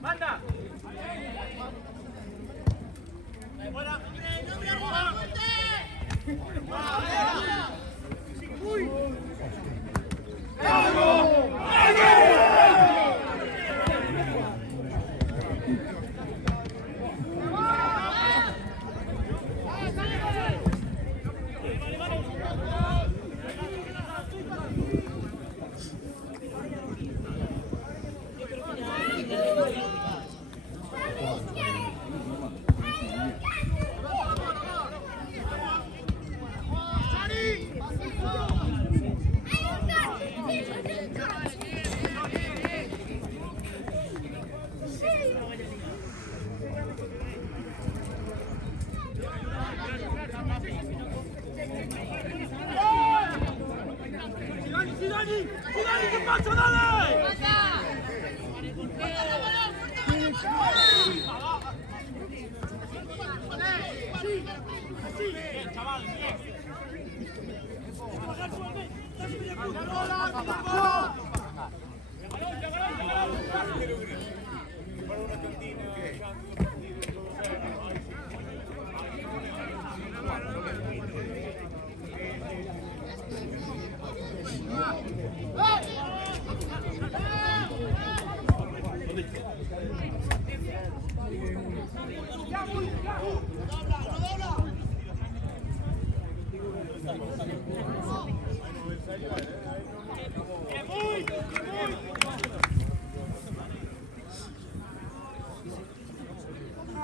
¡Manda! ¿Qué pasa? ¡Dale!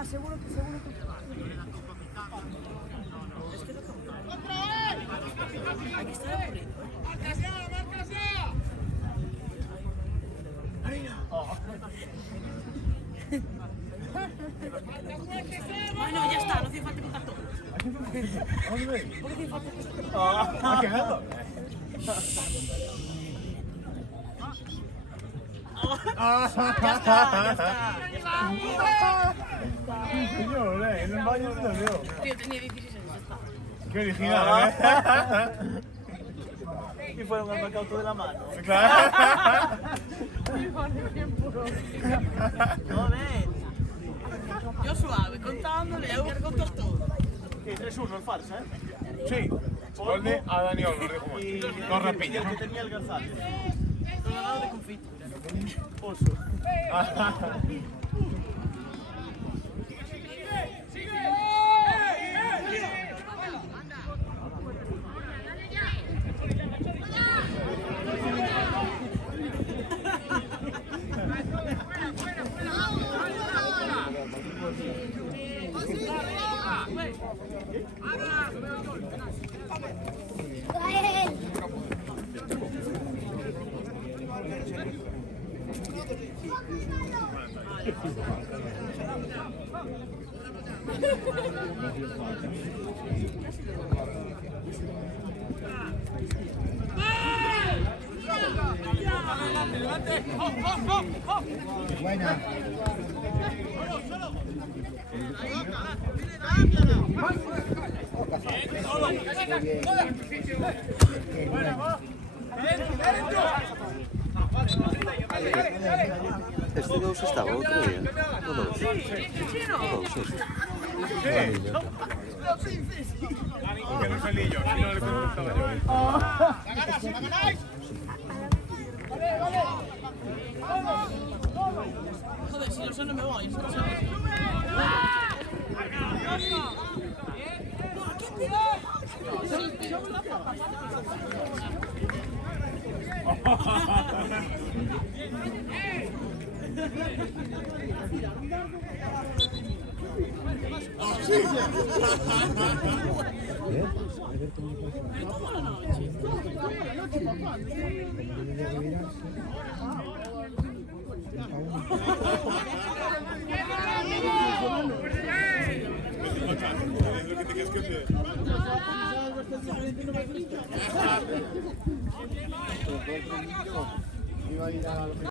Seguro que. Es que hay que estar aburrido. Bueno, ya está, no hace falta contar todo. ¿Ha quedado? Ya está. Señor, en un baño no lo veo. Tío, tenía 16 años, ya está. Qué original, Y fueron al mercado todo de la mano. Claro. Joder. Yo suave, contándole, algo que contas todo. Que 3-1 el farsa, ¿eh? Sí. Gol de a Dani Olmo. Y Dos rapillas. el que tenía el Garzal. Todo ganado de confite. Oso. Buena. Este dos estaba outro día. O dos. O dos, eso. Que no salí yo, si no le preguntaba yo. ¡La ganáis! Joder, si lo sé no me voy. ¿Sí? todo el mundo iba a ir a